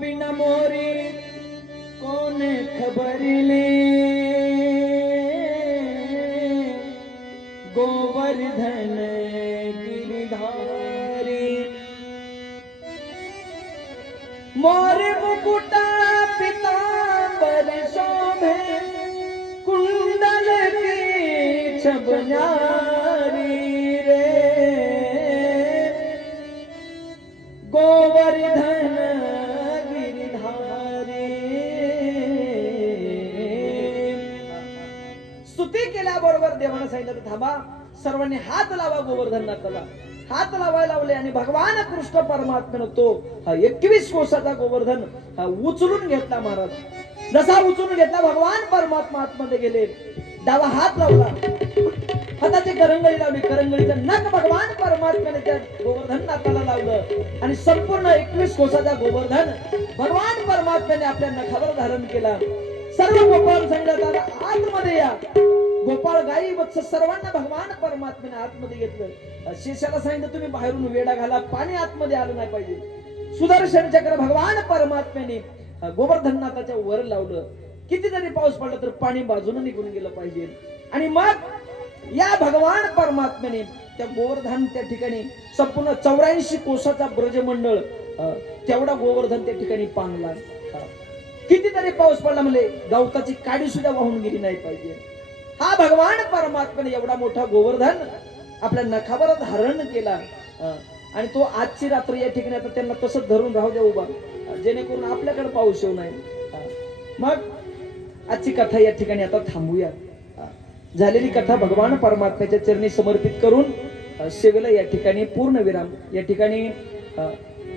बिना मोरी कोण खबरले, गोवर्धन गिरिधारी. मोर मुकुटा पीतांबर शोभे, कुंडल की छबन्यारी रे. गोवर्धन स्तुती केल्याबरोबर देवानं सांगितलं, थांबा, सर्वांनी हात लावा गोवर्धनाला. हात लावायला लावले आणि भगवान कृष्ण परमात्म्यानं तो 21 कोसाचा गोवर्धन उचलून घेतला. महाराज जसा उचलून घेतला, भगवान परमात्मा आतमध्ये गेले. डावा हात लावला, हाताची करंगळी लावली, करंगळीचं नख भगवान परमात्म्याने त्या गोवर्धन नाथाला लावलं आणि संपूर्ण 21 कोसाचा गोवर्धन भगवान परमात्म्याने आपल्या नखावर धारण केला. सर्व गोपाळ सांगितलं, आतमध्ये या. गोपाळ गाई वत्स सर्वांना भगवान परमात्म्याने आतमध्ये घेतलं. शेषाला सांगितलं, तुम्ही बाहेरून वेडा घाला, पाणी आतमध्ये आलं नाही पाहिजे. सुदर्शन चक्र भगवान परमात्म्याने गोवर्धननाथाच्या वर लावलं. किती जरी पाऊस पडला तर पाणी बाजूने निघून गेलं पाहिजे. आणि मग या भगवान परमात्म्याने त्या गोवर्धन त्या ठिकाणी संपूर्ण 84 कोसाचा ब्रजमंडळ तेवढा गोवर्धन त्या ठिकाणी पांगला. किती तरी पाऊस पडला म्हणजे गवताची काडी सुद्धा वाहून गेली नाही पाहिजे. हा भगवान परमात्म्याने एवढा मोठा गोवर्धन आपल्या नखावर धारण केला. आणि तो आजची रात्र या ठिकाणी आता त्यांना तसंच धरून राहू द्या उभा, जेणेकरून आपल्याकडे पाऊस येऊ नये. मग आजची कथा या ठिकाणी आता थांबूया. झालेली कथा भगवान परमात्म्याच्या चरणी समर्पित करून सेवेला या ठिकाणी पूर्ण विराम. या ठिकाणी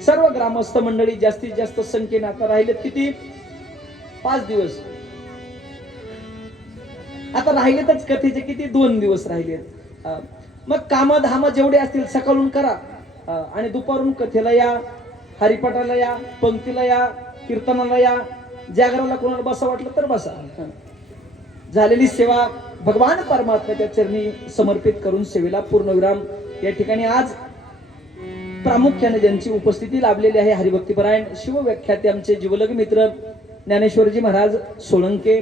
सर्व ग्रामस्थ मंडळी जास्तीत जास्त संख्येने आता राहिले किती 5 दिवस आता राहिलेतच कथेचे किती 2 दिवस राहिलेत. मग काम धाम जेवढे असतील सकाळून करा आणि दुपारून कथेला या, हरिपाठाला या, पंक्तीला या, कीर्तनाला या, जागराला कोणाला बसा वाटलं तर बसा. झालेली सेवा भगवान परमात्म्याच्या चरणी समर्पित करून सेवेला पूर्णविराम. या ठिकाणी आज प्रामुख्याने ज्यांची उपस्थिती लाभलेली आहे, हरिभक्तीपरायण शिवव्याख्याते आमचे जिवलग मित्र ज्ञानेश्वरजी महाराज सोळंके,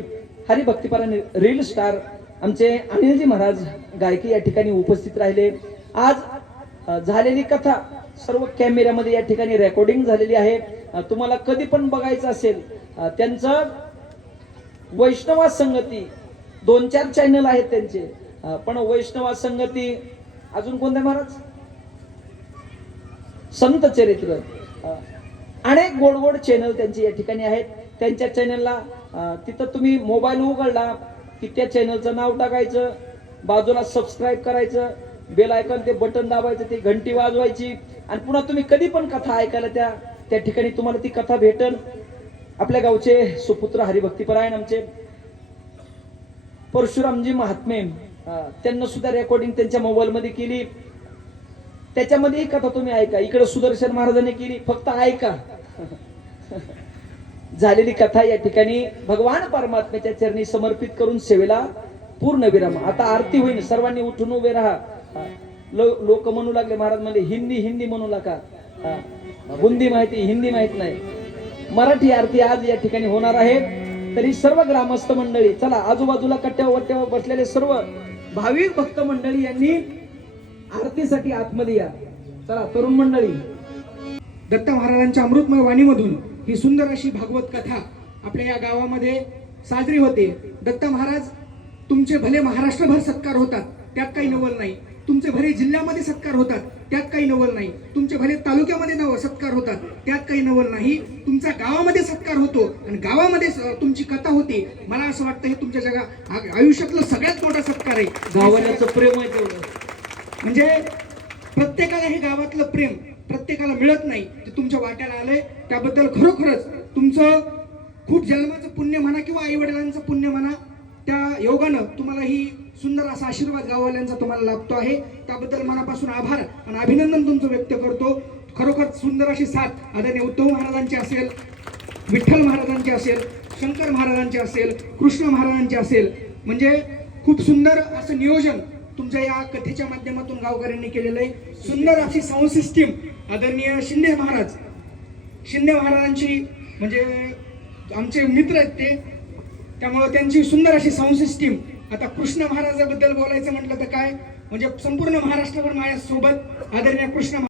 हरिभक्तीपरायण रील स्टार आमचे अनिलजी महाराज गायकी या ठिकाणी उपस्थित राहिले. आज झालेली कथा सर्व कॅमेऱ्यामध्ये या ठिकाणी रेकॉर्डिंग झालेली आहे. तुम्हाला कधी पण बघायचं असेल, त्यांचं वैष्णवा संगती 2-4 चॅनल आहेत त्यांचे, पण वैष्णवा संगती अजून कोणत्या महाराज, संत चरित्र, अनेक गोड गोड चॅनल त्यांचे या ठिकाणी आहेत. त्यांच्या चॅनलला तिथं तुम्ही मोबाईल उघडला की त्या चॅनलचं नाव टाकायचं, बाजूला सबस्क्राईब करायचं, बेल आयकॉन ते बटन दाबायचं, ती घंटी वाजवायची आणि पुन्हा तुम्ही कधी पण कथा ऐकायला त्या ठिकाणी तुम्हाला ती कथा भेटल. आपल्या गावचे सुपुत्र हरिभक्तीपरायण आमचे परशुरामजी महात्मे, त्यांना सुद्धा रेकॉर्डिंग त्यांच्या मोबाईल मध्ये केली. त्याच्यामध्ये ही कथा तुम्ही ऐका. इकडे सुदर्शन महाराजांनी केली, फक्त ऐका. झालेली कथा या ठिकाणी भगवान परमात्म्याच्या चरणी समर्पित करून सेवेला पूर्ण विराम. आता आरती होईल, सर्वांनी उठून उभे राहा. लोक म्हणू लागले महाराज म्हणजे हिंदी म्हणू नका, बुंदी माहिती हिंदी माहित नाही. मराठी आरती आज या ठिकाणी होणार आहे. तरी सर्व ग्रामस्थ मंडळी चला, आजूबाजूला कट्ट्यावर बसलेले सर्व भाविक भक्त मंडळी यांनी आरतीसाठी आतमध्ये या. चला तरुण मंडळी. दत्त महाराजांच्या अमृतमय वाणीमधून ही सुंदर अशी भागवत कथा आपल्या या गावामध्ये साजरी होते. दत्त महाराज तुमचे भले महाराष्ट्रभर सत्कार होतात, त्यात काही नवल नाही. तुमचे भले जिल्ह्यामध्ये सत्कार होतात, त्यात काही नवल नाही. तुमचे भले तालुक्यामध्ये सत्कार होतात, त्यात काही नवल नाही. तुमचा गावामध्ये सत्कार होतो आणि गावामध्ये तुमची कथा होती. मला असं वाटतं हे तुमच्या आयुष्यातलं सगळ्यात मोठा सत्कार आहे. गावाल्याचं प्रेम आहे तेवढं. म्हणजे प्रत्येकाला हे गावातलं प्रेम प्रत्येकाला मिळत नाही, ते तुमच्या वाट्याला आलंय. त्याबद्दल खरोखरच तुमचं खूप जन्माचं पुण्य म्हणा किंवा आई वडिलांचं पुण्य म्हणा, त्या योगानं तुम्हाला ही सुंदर असा आशीर्वाद गाववाल्यांचा तुम्हाला लाभतो आहे. त्याबद्दल मनापासून आभार आणि अभिनंदन तुमचं व्यक्त करतो. खरोखर सुंदर अशी साथ आदरणीय उद्धव महाराजांची असेल, विठ्ठल महाराजांची असेल, शंकर महाराजांची असेल, कृष्ण महाराजांची असेल. म्हणजे खूप सुंदर असं नियोजन तुमच्या या कथेच्या माध्यमातून गावकऱ्यांनी केलेलं आहे. सुंदर अशी साऊंड सिस्टीम आदरणीय शिंदे महाराजांची म्हणजे आमचे मित्र आहेत ते, त्यामुळे त्यांची सुंदर अशी साऊंड सिस्टीम. आता कृष्ण महाराजाबद्दल बोलायचं म्हटलं तर काय, म्हणजे संपूर्ण महाराष्ट्रभर माझ्यासोबत आदरणीय कृष्ण